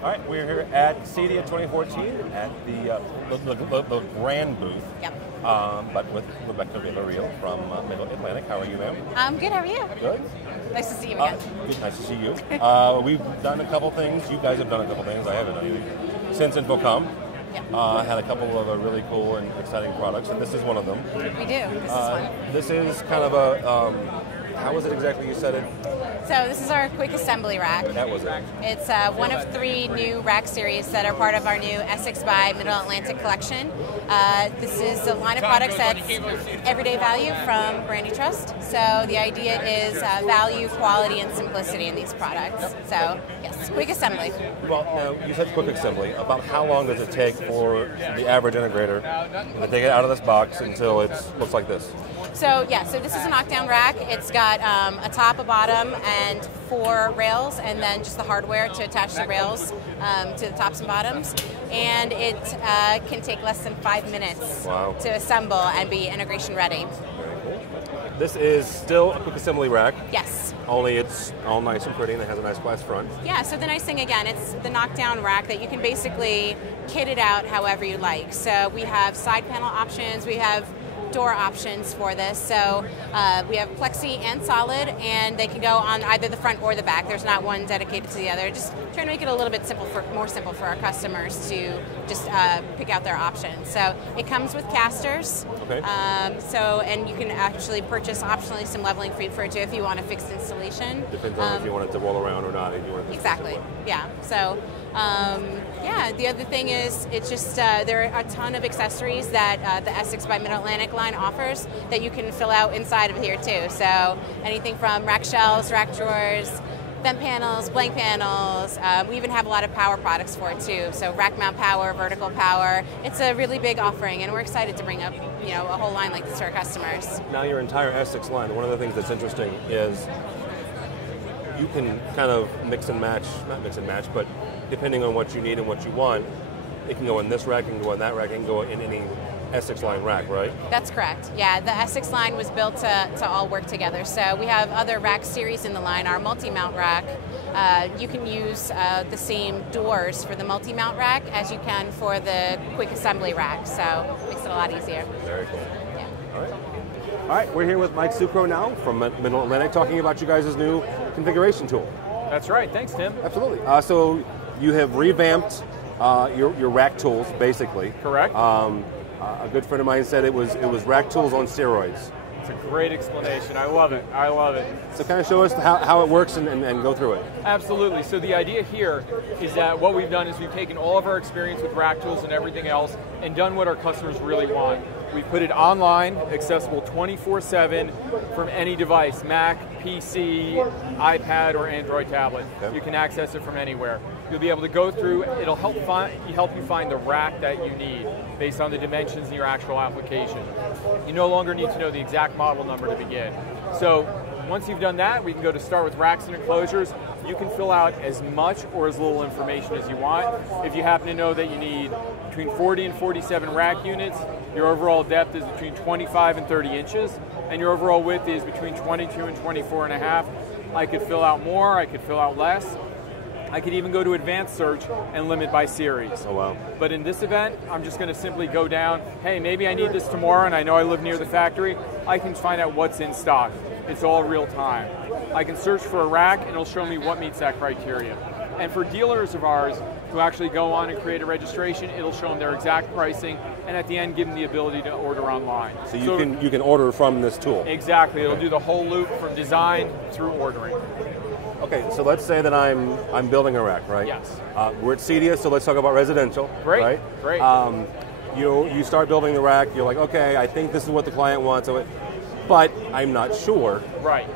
All right, we're here at CEDIA 2014 at the grand booth. Yep. But with Rebecca Villarreal from Middle Atlantic. How are you, ma'am? I'm good. How are you? Good. Nice to see you again. Nice to see you. We've done a couple things. You guys have done a couple things. I haven't done anything. Since InfoComm. Yeah. Had a couple of really cool and exciting products, and this is one of them. We do. This is one. This is kind of a, how was it exactly you said it? So this is our quick assembly rack. That was it. It's one of 3 new rack series that are part of our new Essex by Middle Atlantic collection. This is a line of products that's everyday value from Brandy Trust. So the idea is value, quality, and simplicity in these products. So yes, quick assembly. Well, now you said quick assembly. About how long does it take for the average integrator to take it out of this box until it looks like this? So yeah, so this is a knockdown rack. It's got a top, a bottom, and 4 rails, and then just the hardware to attach the rails to the tops and bottoms. And it can take less than 5 minutes to assemble and be integration ready. This is still a quick assembly rack. Yes. Only it's all nice and pretty and it has a nice glass front. Yeah, so the nice thing again, it's the knockdown rack that you can basically kit it out however you like. So we have side panel options, we have door options for this. So we have plexi and solid, and they can go on either the front or the back. There's not one dedicated to the other. Just trying to make it a little bit more simple for our customers to just pick out their options. So it comes with casters. Okay. And you can actually purchase optionally some leveling for it too if you want a fixed installation. Depends on if you want it to roll around or not. If you want it to exactly. Yeah. So. Yeah, the other thing is it's just there are a ton of accessories that the Essex by Mid-Atlantic line offers that you can fill out inside of here too. So anything from rack shelves, rack drawers, vent panels, blank panels. We even have a lot of power products for it too. So rack mount power, vertical power. It's a really big offering, and we're excited to bring up a whole line like this to our customers. Now your entire Essex line. One of the things that's interesting is you can kind of mix and match, not mix and match, but depending on what you need and what you want, it can go in this rack, it can go in that rack, it can go in any Essex line rack, right? That's correct. Yeah, the Essex line was built to all work together. So we have other rack series in the line. Our multi-mount rack, you can use the same doors for the multi-mount rack as you can for the quick assembly rack. So it makes it a lot easier. Very cool. Yeah. All right. All right, we're here with Mike Sucro now from Middle Atlantic talking about you guys' new configuration tool. That's right. Thanks, Tim. Absolutely. So you have revamped your rack tools, basically. Correct. A good friend of mine said it was rack tools on steroids. It's a great explanation. I love it. I love it. So kind of show us how it works and go through it. Absolutely. So the idea here is that what we've done is we've taken all of our experience with rack tools and everything else and done what our customers really want. We put it online, accessible 24/7 from any device, Mac, PC, iPad, or Android tablet. Okay. You can access it from anywhere. You'll be able to go through, it'll help you find the rack that you need based on the dimensions in your actual application. You no longer need to know the exact model number to begin. So once you've done that, we can go to start with racks and enclosures. You can fill out as much or as little information as you want. If you happen to know that you need between 40 and 47 rack units, your overall depth is between 25 and 30 inches, and your overall width is between 22 and 24 and a half. I could fill out more, I could fill out less. I could even go to advanced search and limit by series. Oh, wow. But in this event, I'm just going to simply go down, hey, maybe I need this tomorrow and I know I live near the factory. I can find out what's in stock. It's all real time. I can search for a rack and it'll show me what meets that criteria. And for dealers of ours who actually go on and create a registration, it'll show them their exact pricing and at the end give them the ability to order online. So you can order from this tool? Exactly. It'll do the whole loop from design through ordering. Okay, so let's say that I'm building a rack, right? Yes. We're at CEDIA, so let's talk about residential. Great, right? great. You start building the rack, you're like, okay, I think this is what the client wants, but I'm not sure. Right.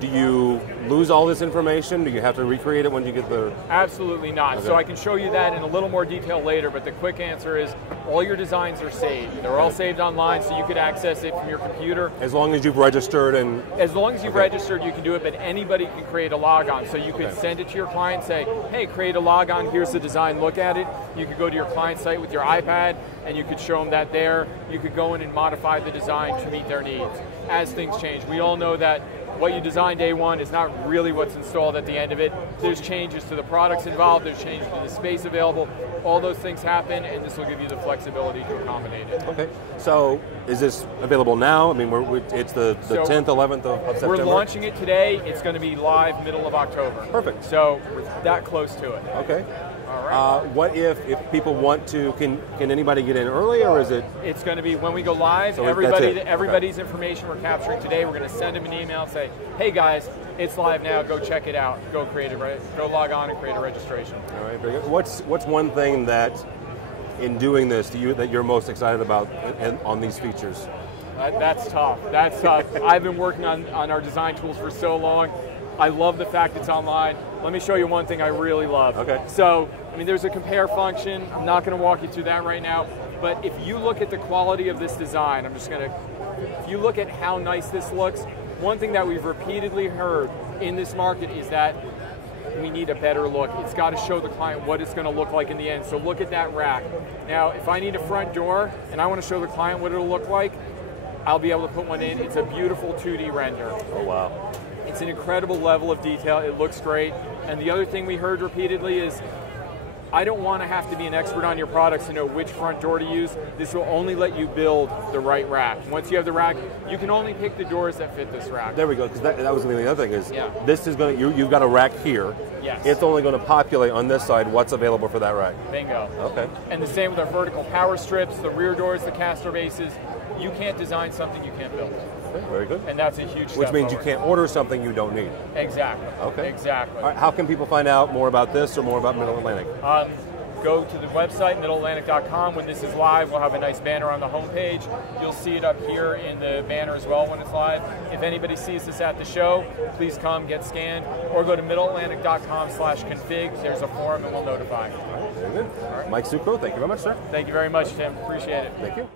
Do you lose all this information? Do you have to recreate it when you get the... Absolutely not. Okay. So I can show you that in a little more detail later, but the quick answer is all your designs are saved. They're all saved online, so you could access it from your computer. As long as you've registered and... As long as you've registered, you can do it, but anybody can create a logon. So you could send it to your client, say, hey, create a logon, here's the design, look at it. You could go to your client site with your iPad, and you could show them that there. You could go in and modify the design to meet their needs as things change. We all know that what you design day one is not really what's installed at the end of it. There's changes to the products involved, there's changes to the space available, all those things happen, and this will give you the flexibility to accommodate it. Okay, so is this available now? I mean, it's the 10th, 11th of September? We're launching it today. It's going to be live middle of October. Perfect. So we're that close to it. Okay. All right. What if people want to, can anybody get in early, or is it? It's going to be when we go live, So everybody's information we're capturing today, we're going to send them an email and say, hey guys, it's live now, go check it out. Go log on and create a registration. All right, very good. What's one thing that, in doing this, that you're most excited about on these features? That's tough. That's tough. I've been working on our design tools for so long. I love the fact it's online. Let me show you one thing I really love. Okay. So, I mean, there's a compare function. I'm not going to walk you through that right now. But if you look at the quality of this design, if you look at how nice this looks, one thing that we've repeatedly heard in this market is that we need a better look. It's got to show the client what it's going to look like in the end. So look at that rack. Now, if I need a front door and I want to show the client what it'll look like, I'll be able to put one in. It's a beautiful 2D render. Oh, wow. It's an incredible level of detail. It looks great. And the other thing we heard repeatedly is, I don't want to have to be an expert on your products to know which front door to use. This will only let you build the right rack. Once you have the rack, you can only pick the doors that fit this rack. There we go, because that was going to be the other thing is, this is going to, you've got a rack here. Yes. It's only going to populate on this side what's available for that rack. Bingo. Okay. And the same with our vertical power strips, the rear doors, the caster bases. You can't design something you can't build. Okay, very good. And that's a huge step Which means forward. you can't order something you don't need. Exactly. Okay. Exactly. All right, how can people find out more about this or more about Middle Atlantic? Go to the website, middleatlantic.com. When this is live, we'll have a nice banner on the homepage. You'll see it up here in the banner as well when it's live. If anybody sees this at the show, please come, get scanned, or go to middleatlantic.com/config. There's a form and we'll notify. All right, very good. All right. Mike Sucro, thank you very much, sir. Thank you very much, Tim. Appreciate it. Thank you.